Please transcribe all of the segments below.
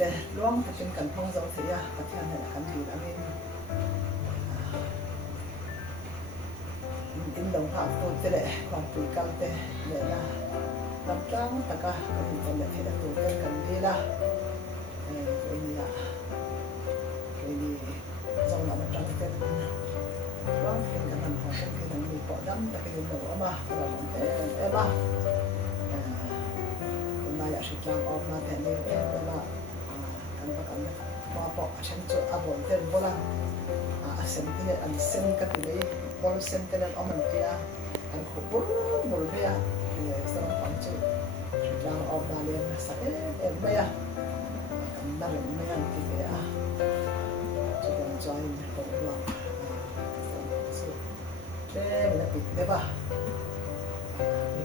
te luang ta chen kan phong zo thia pathian ne kan ni amin in dong ha tu te le kwang tu kal te le la tam tang ta ka kan ni le thia tu re kan ni la ni ya ni zong la ma tang te luang ken kan han ho ken kan ni po dam ta ke no ama ra mon te e ba ya shi tlang of na te ni e ba kan ba kan ma po chen chu a bon te bola a sem te an sem ka ti le bol sem te an oman te an khu bol be ya ni sa pam chu shi tlang of na le sa e ba ya kan na le me an ti be ya chu kan join ko lo te na pi te ba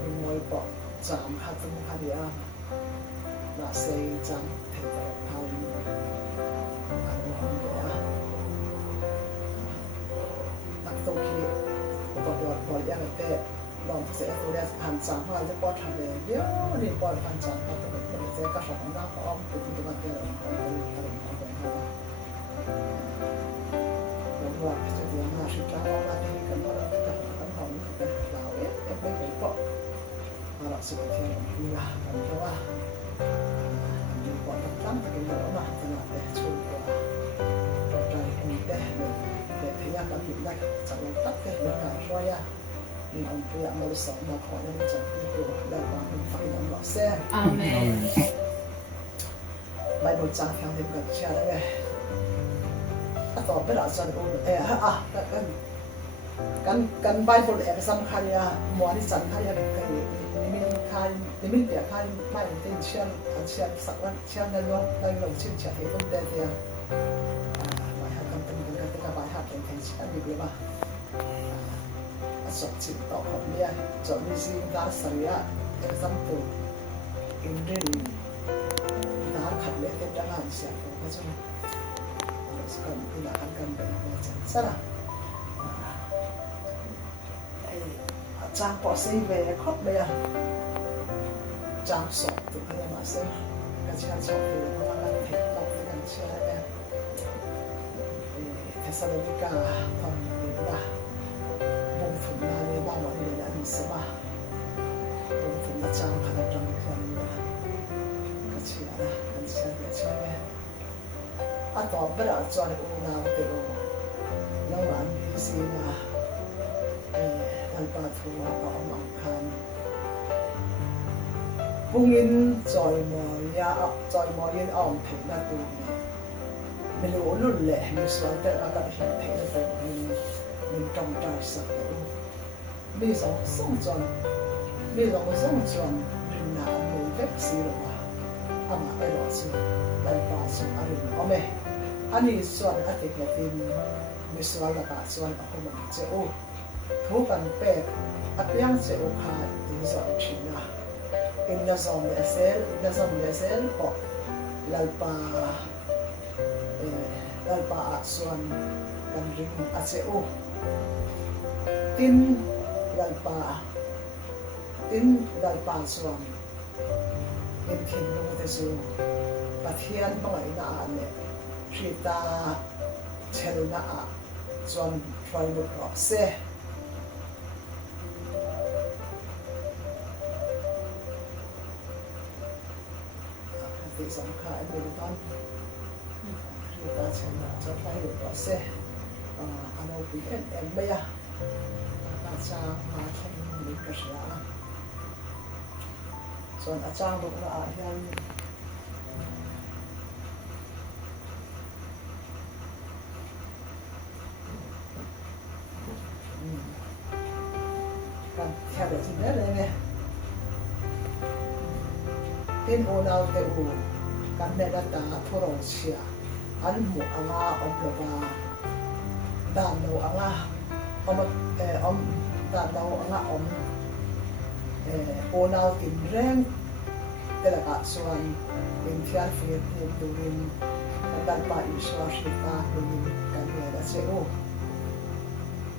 ni moi po cham ha chu ha dia là xây trắng thành tàu hồng ăn ngon vậy bắt đầu khi có đợt có những cái tệ lòng sẽ tôi đã hành trắng hoặc là có thằng về nhớ đi qua hành trắng hoặc là mình sẽ các sản phẩm nào có ông cũng như vậy là đúng rồi cái chuyện mà sự trắng ông là thì cần phải là tấm hồng cái lão ấy em mới phải có mà là sự thiện như là cần cho còn lắm thì cái đó mà thì là để chui qua trong trời hình thế để thấy ra cái việc này chẳng là tất cái việc cả rồi à nhưng ông tôi ăn được sống mà khỏi nên chẳng đi được là mình phải làm rõ xe Amen. bài một trang theo thêm cần chia đấy này tỏ biết là chân kan Bible e sam kharia mo ni chan kharia kai ni min te khai mai tin chian an chian sakwan chian na lo dai lo chin cha e tom te te mai ha kam tam kan ka bai ha ken ken chian ni ba a sok chin to khom lia cho mi si dar saria example in really dar khat le te ta han sia ko ka chu kan ila kan ba chan sara trang bỏ xây về khóc bây giờ trang sọt từ cái mà xem cái chuyện sọt thì nó là cái thể đọc cái chuyện chơi em Thessalonica còn đến là vùng phần là để bao mọi người đã đi xem mà vùng phần là trang khá là trong cái cái chuyện là cái chuyện để chơi em à tóm bây giờ cho nên cũng nào từ nó mà đi xem là Alba thua ở mong khan bungin joy mo yin om thei na tu mi lu lu le mi so te na ka hi thei na tu min trong trai sa mi song chuan rin na mi vek si lo ama ai lo chu Alba chu arin ome ani chuan a te ke tin mi so la ka chuan a hom che o thu kan pe apiang se o kha in zo china in na zom le sel po lalpa a suan kan ring a che o tin lalpa suan in thin lo te su pathian bangai na ane rita chelna a chuan try lo ro se thì sống khai được con thì ta sẽ là cho thay được có xe anh đâu biết em bây giờ ta cha mà không được cái gì à rồi ta cha được là hiện cần theo được gì nữa đây nè tin ô nào te u kan ne la ta thoro sia an mu anga om lo ba dan lo anga om dan lo anga om ô nào tin reng te la ka suan in fiar fi te tuin kan dan pa i so shi ta tuin kan ne la se o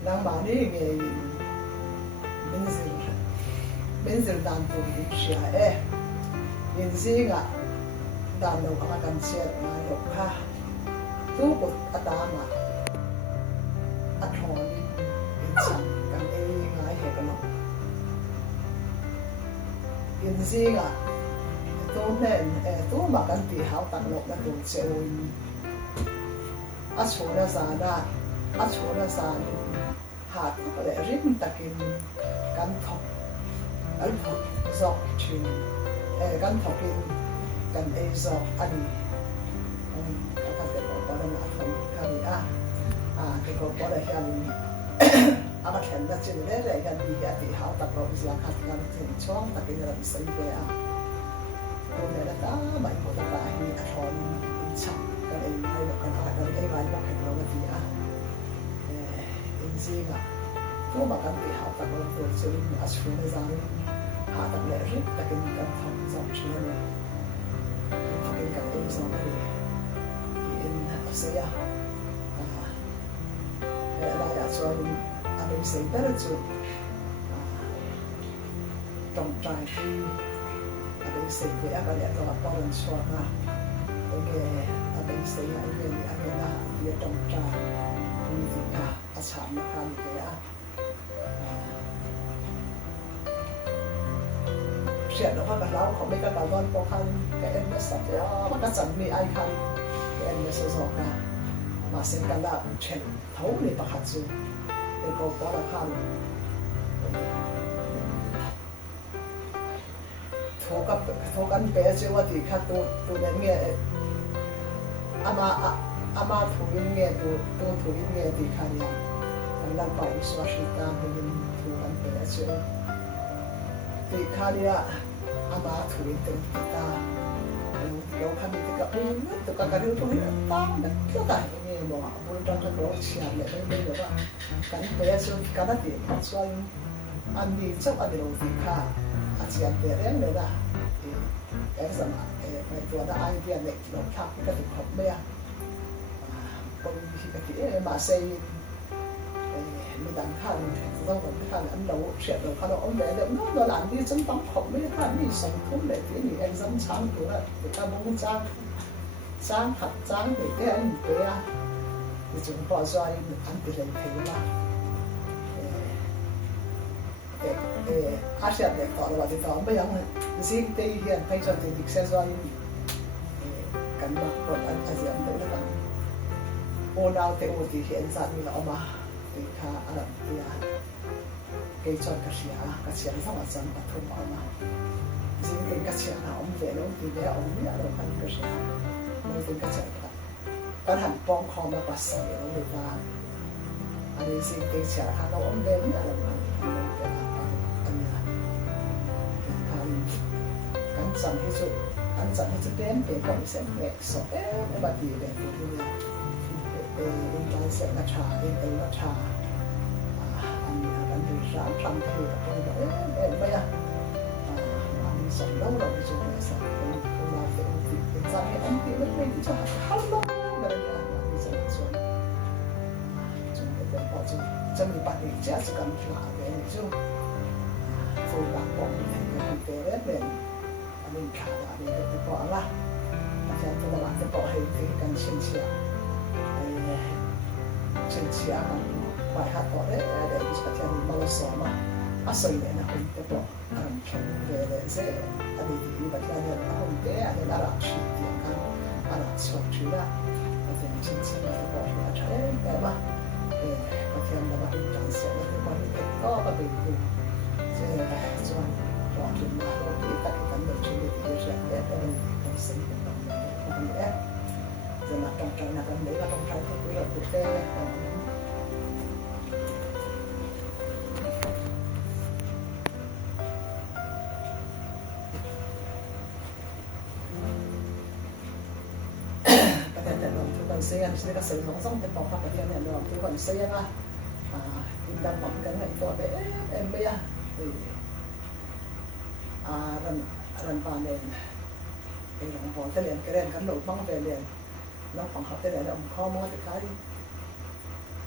nang ba ni nge benzil dan tuin sia in zinga đàn đầu các cần chết mà lục ha tu bút ở đá mà ở thôn in sẵn cần đi ngay hệ cái lục in gì à tu nên tu mà cần bị hao tặng lục là tu sẽ uống ở chỗ đó ra ở chỗ đó ra hạt có lẽ rít takin cần thọc ở thọc dọc chuyện cần thọc in cần ấy dọc anh các cái có là nó không cái cái có là hiện mà hiện là chuyện đấy là hiện bị cái thì hao tập rồi là khác là chuyện chóng tập cái là xây về hôm nay là ta mấy một là hi thon chậm cái này hay là cái nào cái này mà cái nó là gì gì mà tôi mà cần thì hao tập rồi tôi sẽ đi ở chỗ này ra hao tập lẽ rất là cái cần thon dọc chuyện này cái ấy dọc này in sẽ lại ở chỗ mình sẽ biết được trong trái mình sẽ biết cái này là bao nhiêu số mà mình sẽ anh là biết trong trái mình thì cả sản là cái chuyện đó là lão không biết cái bảo con khó khăn cái em nó sắp mà các sản mi ai khăn cái em nó sẽ rõ ra mà sẽ cả là chuyện thấu để bắt hạt dù để có là khăn thấu căn bé chứว่าที่ข้าตัวเนี่ยเงี้ยอามาถูกเงี้ยตัวถูกเงี้ยที่ข้าเนี่ยมันนั่งไปสวาชิตาเป็นถูกกันbé chứที่ข้าเนี่ยอามาถูกตึงตาเราข้ามีตัวตัวกันดูตัวนี้ตั้งแต่ก็ได้เงี้ยบอกบุญจังก็ร้องเชียร์เลยไม่รู้ว่ากันbé chứกันนั่นที่ส่วนอันนี้ชอบอันเดียวที่ข้าอาเจียนเตะเรื่องเลยนะไอ้สมัยไอ้ตัวนั้นไอ้เดียนเด็กเราทักก็ถึงขอบเบี้ยคนที่กติมาเซ่มีดังข้างต้องแบบข้างอันเราเสียเราเขาเราเอาแบบเดิมเราหลังที่ฉันต้องขอบไม่ได้ข้างนี่ส่งทุ่มเลยที่นี่เอ็งซ้ำช้างตัวนั้นแต่ข้าบ้องจ้างขัดจ้างเด็กได้อันเบี้ยที่จงพอใจอันเป็นเรื่องเทล่าอาเซียนเด็กต่อระหว่างที่ต่อไม่ยังสิ่งที่เห็นให้จนถึงดิเซนซ์ว่ากันมาคนอาเซียนเด็กกันโอดาวเตโอที่เห็นสัตว์มีเรามาที่ข้าอะไรที่เกี่ยจนกระเชียนสมัครจันปัทุมเอามาสิ่งที่กระเชียนเราเวลาที่เดียวเนี่ยเราคันกระเชียนไม่ถึงกระเชียนก็หันป้องคอมาปัสสาวะเราเลยว่าอันนี้สิ่งที่เชียร์เราเวลาเนี่ยเราสั่งให้สุดอันสั่งให้สุดเป็นก่อนเสร็จเนี่ยสอบบัดดีเลยที่เนี่ยเป็นการเสร็จราชาเป็นราชาอันนี้อันนี้ร้านทำเทกับคนบอกไม่อะอันนี้สองแล้วเราไปสู่เนี่ยสั่งเป็นเราเป็นสั่งให้อันที่ไม่ที่จะฮัลโหลอะไรเนี่ยอันนี้สั่งส่วนจนเป็นพอจะมีปัจจัยจะสกัดหลายเลยซึ่งฟูบักบอกให้เป็นเตะเป็นmình khá là mình được bỏ là cho nên là bạn sẽ bỏ hình thì cần xin chia bằng bài hát đó đấy để cho cho mình bao giờ mà xây để là mình sẽ bỏ về để sẽ anh thì như vậy là nó không té nên là chỉ tiền ăn ăn sống chứ là thì mình xin chia là bỏ là trái để mà có thể là bạn chẳng sẽ là cái quan hệ có và bình thường sẽ cho bỏ tiền mà nó bị tất cả những chuyện để sẽ để cho mình sinh mình ép rồi là trong trời là trong đấy là trong trời không biết là thực tế cái này là chúng ta xây thì cái sự sống sống thì bảo pháp cái này là chúng ta xây ra chúng ta bằng cái này cho để em bây giờ thì ran pa nen cái lòng bỏ cái liền cái đèn cắn lụt băng về liền nó khoảng học cái đèn là ông kho mua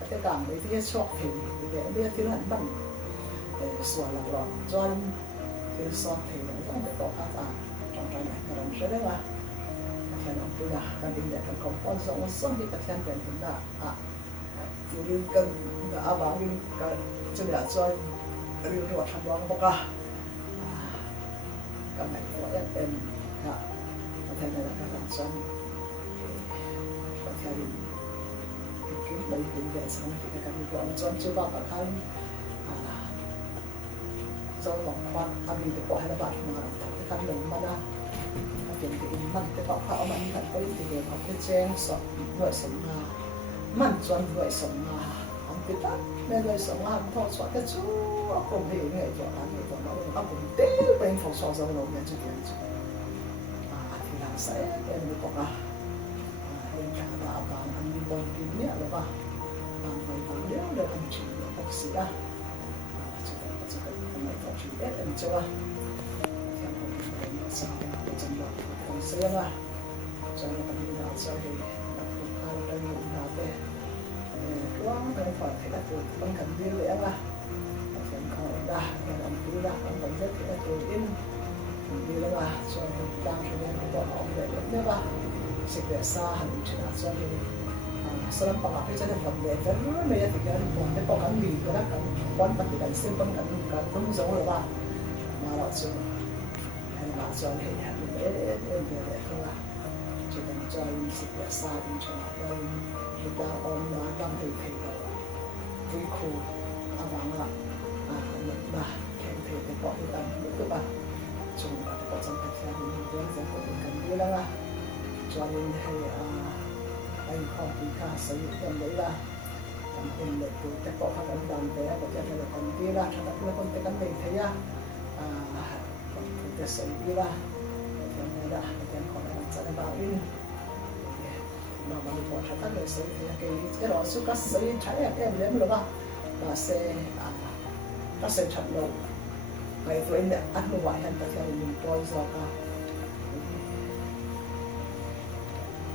cái càng mấy cái shop thì để biết thứ hẳn bằng để xóa lạc lọt cho cái shop thì nó cũng phải có khác trong trong này cái đồng sẽ đấy mà thian ang pula kan in le kan kompon song di thian ben na yurin kan na awangin ka chuna choi ri ro than wang boka kan mai ko em na thian na kan chon thian cái bệnh viện về xong thì các bạn còn chọn chưa bao cả khăn do lòng quan ăn đi được bỏ hai bạn mà cái khăn lồng mà na chuyện cái mình cái bảo họ mình thật với thì họ cái trang sọt người sống mình chọn người sống không biết đó nên người sống làm thọ sọt cái chú cùng thì người chọn ăn người chọn nó cũng tế bên phòng sọt rồi nó nhận chuyện thì làm sẽ em được có yang cara abang ambil bangkit ni adalah bangkit dia dalam cerita boxia. Cakap kami tak cerita dan coba yang kami masalah macam apa saya lah. Saya kami dah saya lakukan dan apa ruang dan kita tu bangkit dia lah. Yang kau dah dalam pula bangkit kita tu dia lah. Saya kita sudah kita ambil dia lah. Sự việc xa hẳn chuyện là cho nên sau đó bảo cái chân phần để cái này thì cái còn cái bao cắn mì cái đó cắn quan bắt thì xem con cắn đúng dấu rồi ba mà họ cho hay là cho này để không là chỉ cần cho sự việc xa thì cho nên chúng ta ôm nó đang thì vui khổ vắng là mình là thì bỏ đi làm được các bạn chúng ta có trong cái gia đình với dân của mình cần biết là cho nên hay anh không bị khá sử dụng tâm đấy là làm hình để tụi các bộ các anh làm bé và cho nên là còn kia là cho các con cái mình thấy còn cái sử dụng là cho nên là cái còn là sẽ là bảo in mà mình có cho các người sử dụng cái đó số các sử dụng trái em lấy được không là sẽ các sẽ chậm đầu vậy tụi anh ăn một vài hành theo mình coi do cả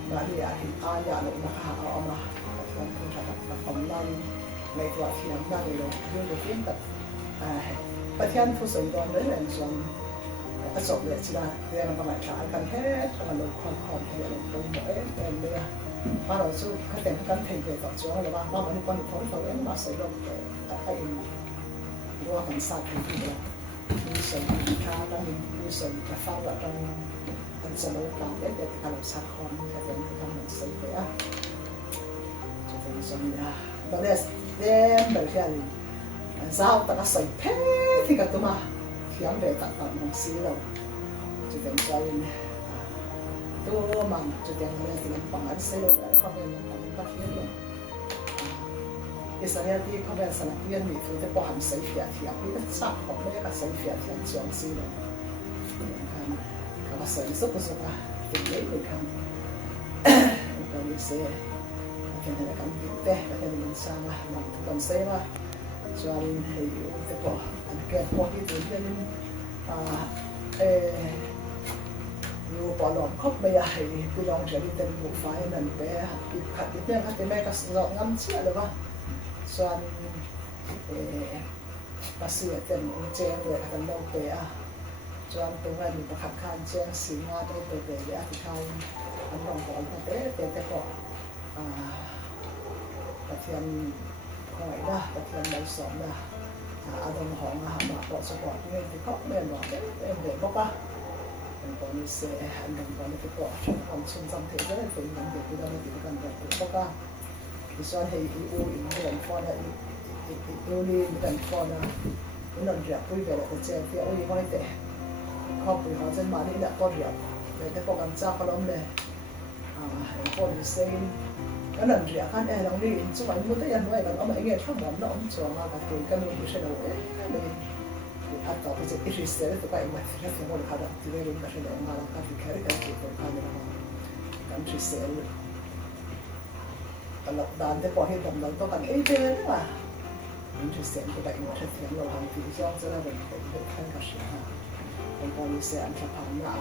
Bali akhir ayat lo nak ama kan pun cakap online mai tu akhir nak lo dia mungkin tak pasien tu sedang dengan suam asok le sila dia nak pakai cara kan kalau kon dia lo pun dia kalau tu kan thei tak jual le baมันkon phone phone em mà sử dụng ai dua kan satu dia ni sử ka kan ni sử ka fa la kan anh sẽ nói rằng để kalau sát con thì đến cái mình xây vẽ cho nên xong là đó là đem đời kia giao ta đã xây thế thì cả tụi mà khi anh về tận mình xí rồi cho nên chơi tôi mà cho nên mình bằng anh xây rồi không nên mình bắt hiến rồi cái sản phẩm thì không phải sản phẩm tiền mình phải bỏ hàng xây vẽ thì anh biết sát hoặc mấy cái xây vẽ thì anh chọn xí rồi mà sợ rất là tình lý người không còn như xe cái này là cảm giác thế cái này mình sang là mình còn xe mà cho nên thì cái bộ anh kêu có cái chuyện cho nên nhiều bỏ lỏng khóc bây giờ thì bây giờ sẽ đi tìm một phái mình bé khát ít nhất thì mấy cái dọn ngâm chia được không cho nên bác sĩ tìm chen người ta cần đâu bé cho anh tôi ngay mình học khăn chen xí nga đây từ về để thì khai anh lòng bỏ nó tế cái họ tập thiền hỏi đó tập thiền đầy sống là đồng họ mà họ bỏ số bỏ cái thì khóc bên đó em để bóc á mình còn như sẽ anh đồng còn cái bỏ còn xung quanh thế rất là tình mình để cái đó mình chỉ cần để bóc á thì cho thì yêu những phone này yêu đi những phone là những lần đẹp vui vẻ là cái chen thì ôi nói thế họ bị họ trên mạng đi đã có việc để cái công cha có lắm này có đi xem cái lần rẻ khăn em đang đi chụp ảnh muốn thấy anh nói là ông ấy nghe chụp bóng nó ông chọn là cái cái mình cũng sẽ đâu ấy mình ăn tao bây giờ ít đi xem tụi bạn mà thì cái món khác thì đây mình có thể làm mà cái cái của camera cái chỉ xem cái lọc đàn để bỏ hết đồng đồng có cần ấy thế đấy mà mình chỉ xem tụi bạn mà sẽ xem lâu hàng thì do cho nên mình phải看个事哈。còn như sẽ ăn chả phẳng nạ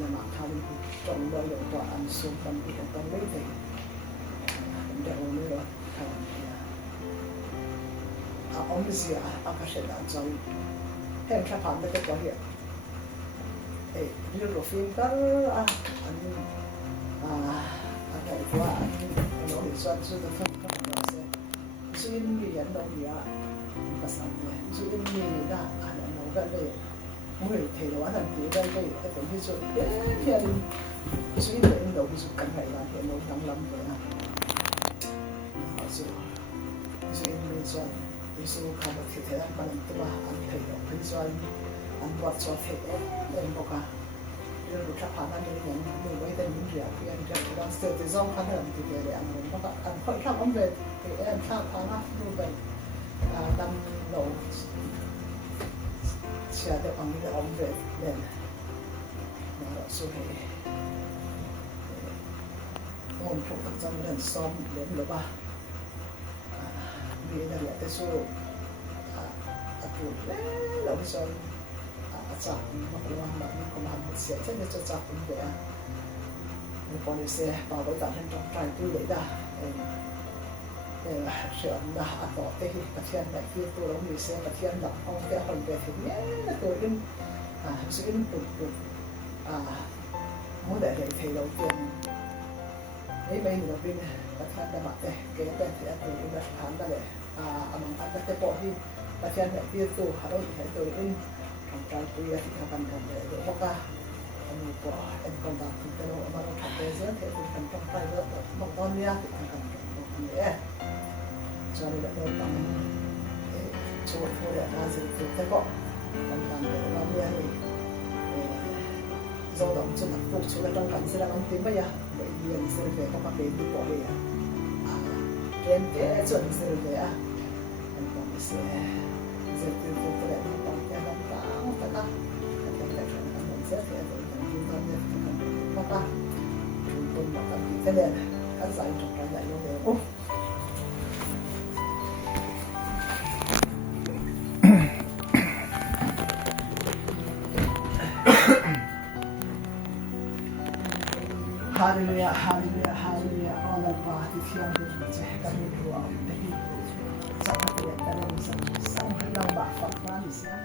là mạng tham trong đó là tòa ăn xuống phần bị trong mấy thì đều như là ông gì các sẽ làm cho em chả phẳng cái có hiện như là phim đó cái của anh nó để cho nó không có nó sẽ suy nghĩ anh nó gì à mà sao vậy suy nghĩ là anh nó cái này mỗi thời đó anh chỉ cái cái cái cái số cái suy nghĩ anh đâu cái cần phải là cái nó nằm lắm vậy à so suy nghĩ cho cái số cái mà thì anh bạn tự mà anh thấy đó cái số anh bắt cho thế em bảo cả rồi các bạn anh những người với tên những việc thì anhจะต้องเสด็จซ่องพันธุ์ที่เดียวอันนั้นเพราะอันค่อนข้างอันเวทที่อันข้างทางนั้นดูเป็นดำโลเชื่อแต่อันนี้อันเวทเนี่ยนะสุดท้ายผมถูกตั้งใจเรียนซ้อมเรียนหรือเปล่ามีอะไรแต่สู้ตัวแล้วเราซ้อมจากมาคุยมาแบบนี้ก็มาเสียเช่นจะจากเป็นแบบมีคนเสียป่าวไปตัดให้ตรงใจตู้เลยได้เสียนะต่อที่ประเทศไหนที่ตัวเรามีเสียประเทศหลักเอาแต่คนแบบนี้ตัวนึงสิ่งปุ่นmuốn để thì đầu tiên mấy mấy người bênประเทศแบบไหนเกี่ยวกับที่ตัวเราทำได้เลยมันอาจจะเป็นพอที่ประเทศไหนที่ตัวเราใช้ตัวเองการคุยที่ทำกันเลยเดี๋ยวพวกก็อันนี้ก็เป็นคนต่างกันแต่เรามาเราทำได้เยอะที่เป็นคนต้องไปเยอะบางตอนนี้ที่ทำกันเนี่ยจนเราทำช่วยช่วยน่าจะถูกแต่ก็ทำกันแต่เราเนี่ยเราต้องจุดพวกช่วยต้องกันเสียแล้วที่ไม่อยากไปเรียนเสียเลยต้องมาเป็นที่ปอยเรียนแค่ส่วนเสียเลยอันนี้เสียจะเป็นตัวแทนของแต่ละแต่ละแต่ละคนเสียแต่ละคนที่ทำเนี่ยมากๆคนมากๆที่เล่นกันใส่ตรงกันได้ยังไงโอ้ฮาเลลูยาฮาเลลูยาฮาเลลูยาอัลลอฮ์บาร์ที่ที่อันนี้จะให้กันในตัวเราได้สักเดือนแต่เราสักให้เราบาฝักมาหรือสัก